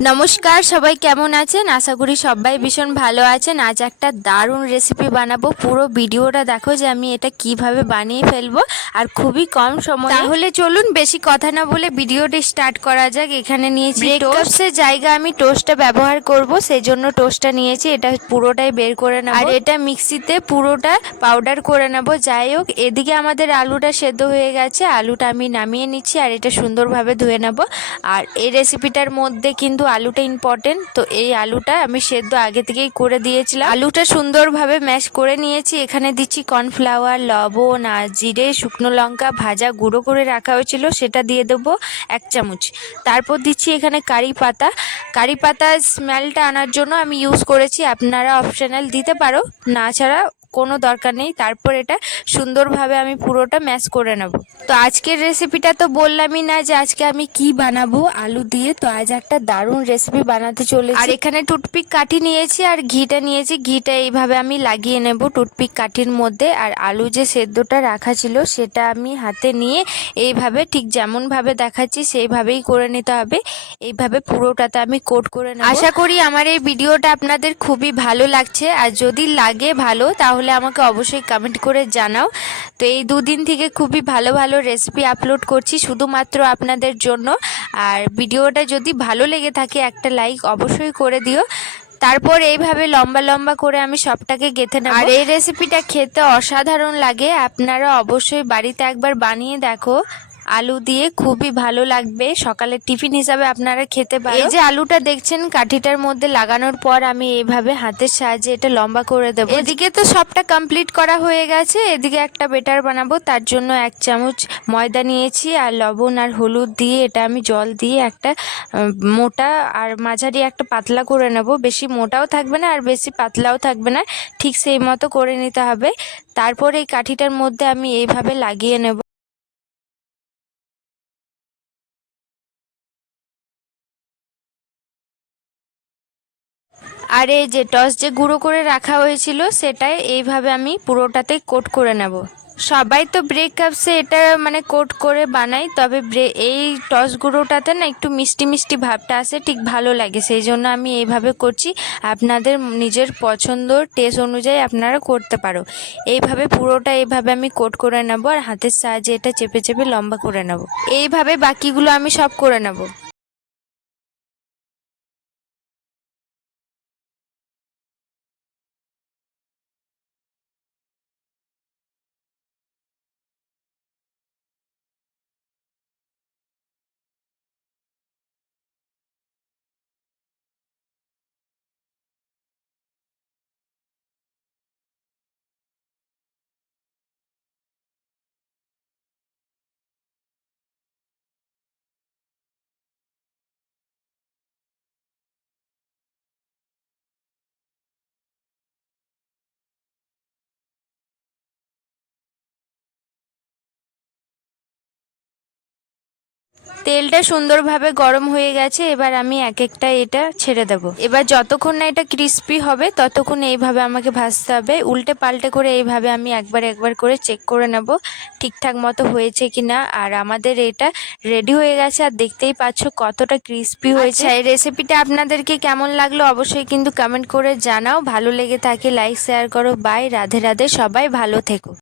নমস্কার, সবাই কেমন আছেন? আশা করি সবাই ভীষণ ভালো আছেন। আজ একটা দারুণ রেসিপি বানাবো। পুরো ভিডিওটা দেখো যে আমি এটা কিভাবে বানিয়ে ফেলবো আর খুবই কম সময়ে। তাহলে চলুন বেশি কথা না বলে ভিডিওটি স্টার্ট করা যাক। এখানে নিয়েছি ব্রেকফাস্টের জায়গা আমি টোস্টটা ব্যবহার করব, সেই জন্য টোস্টটা নিয়েছি। এটা পুরোটাই বের করে নেব আর এটা মিক্সিতে পুরোটা পাউডার করে নেব। যাই হোক, এদিকে আমাদের আলুটা সেদ্ধ হয়ে গেছে, আলুটা আমি নামিয়ে নিচ্ছি আর এটা সুন্দরভাবে ধুয়ে নেব। আর এই রেসিপিটার মধ্যে কিন্তু আলুটা ইম্পর্টেন্ট, তো এই আলুটা আমি সেদ্ধ আগে থেকেই করে দিয়েছিলাম। আলুটা সুন্দরভাবে ম্যাশ করে নিয়েছি। এখানে দিচ্ছি কর্নফ্লাওয়ার, লবণ আর জিরে, শুকনো লঙ্কা ভাজা গুঁড়ো করে রাখা হয়েছিল, সেটা দিয়ে দেবো 1 চামচ। তারপর দিচ্ছি এখানে কারি পাতা। কারি পাতার স্মেলটা আনার জন্য আমি ইউজ করেছি, আপনারা অপশনাল দিতে পারো, না ছাড়া কোনো দরকার নেই। তারপর এটা সুন্দরভাবে আমি পুরোটা ম্যাশ করে নেব। তো আজকের রেসিপিটা তো বললামই না যে আজকে আমি কি বানাবো আলু দিয়ে, তো আজ একটা দারুণ রেসিপি বানাতে চলেছি। আর এখানে টুথপিক কাঠি নিয়েছি আর ঘিটা নিয়েছি। ঘিটা এইভাবে আমি লাগিয়ে নেব টুথপিক কাঠির মধ্যে। আর আলু যে সেদ্ধটা রাখা ছিল সেটা আমি হাতে নিয়ে এইভাবে ঠিক যেমনভাবে দেখাচ্ছি সেইভাবেই করে নিতে হবে। এইভাবে পুরোটাতে আমি কোট করে নেব। আশা করি আমার এই ভিডিওটা আপনাদের খুবই ভালো লাগছে, আর যদি লাগে ভালো তাহলে আমাকে অবশ্যই কমেন্ট করে জানাও। তো এই দুদিন থেকে খুবই ভালো ভালো রেসিপি আপলোড করছি শুধুমাত্র আপনাদের জন্য। আর ভিডিওটা যদি ভালো লেগে থাকে একটা লাইক অবশ্যই করে দিও। তারপর এইভাবে লম্বা লম্বা করে আমি সবটাকে গেঁথে নেব। আর এই রেসিপিটা খেতে অসাধারণ লাগে, আপনারা অবশ্যই বাড়িতে একবার বানিয়ে দেখো। আলু দিয়ে খুবই ভালো লাগবে, সকালের টিফিন হিসাবে আপনারা খেতে পারেন। এই যে আলুটা দেখছেন কাঠিটার মধ্যে লাগানোর পর আমি এইভাবে হাতের সাহায্যে এটা লম্বা করে দেবো। এদিকে তো সবটা কমপ্লিট করা হয়ে গেছে। এদিকে একটা বেটার বানাবো, তার জন্য 1 চামচ ময়দা নিয়েছি আর লবণ আর হলুদ দিয়ে এটা আমি জল দিয়ে একটা মোটা আর মাঝারি একটা পাতলা করে নেব। বেশি মোটাও থাকবে না আর বেশি পাতলাও থাকবে না, ঠিক সেই মতো করে নিতে হবে। তারপর এই কাঠিটার মধ্যে আমি এইভাবে লাগিয়ে নেব। আর এই যে টস যে গুঁড়ো করে রাখা হয়েছিল সেটাই এইভাবে আমি পুরোটাতে কোট করে নেব। সবাই তো ব্রেকফাস্টে এটা মানে কোট করে বানাই, তবে এই টস গুঁড়োটাতে না একটু মিষ্টি মিষ্টি ভাবটা আসে, ঠিক ভালো লাগে, সেই জন্য আমি এইভাবে করছি। আপনাদের নিজের পছন্দ টেস্ট অনুযায়ী আপনারা করতে পারো। এইভাবে পুরোটা এইভাবে আমি কোট করে নেব আর হাতের সাহায্যে এটা চেপে চেপে লম্বা করে নেব। এইভাবে বাকিগুলো আমি সব করে নেব। তেলটা সুন্দরভাবে গরম হয়ে গেছে, এবার আমি এক একটা এটা ছেড়ে দেব। এবার যতক্ষণ না এটা ক্রিস্পি হবে ততক্ষণ এইভাবে আমাকে ভাজতে হবে, উল্টে পাল্টে করে এইভাবে আমি একবার একবার করে চেক করে নেব ঠিকঠাক মতো হয়েছে কিনা। আর আমাদের এটা রেডি হয়ে গেছে, আর দেখতেই পাচ্ছ কতটা ক্রিস্পি হয়েছে। এই রেসিপিটা আপনাদেরকে কেমন লাগলো অবশ্যই কিন্তু কমেন্ট করে জানাও। ভালো লেগে থাকে লাইক শেয়ার করো। বাই, রাধে রাধে, সবাই ভালো থেকো।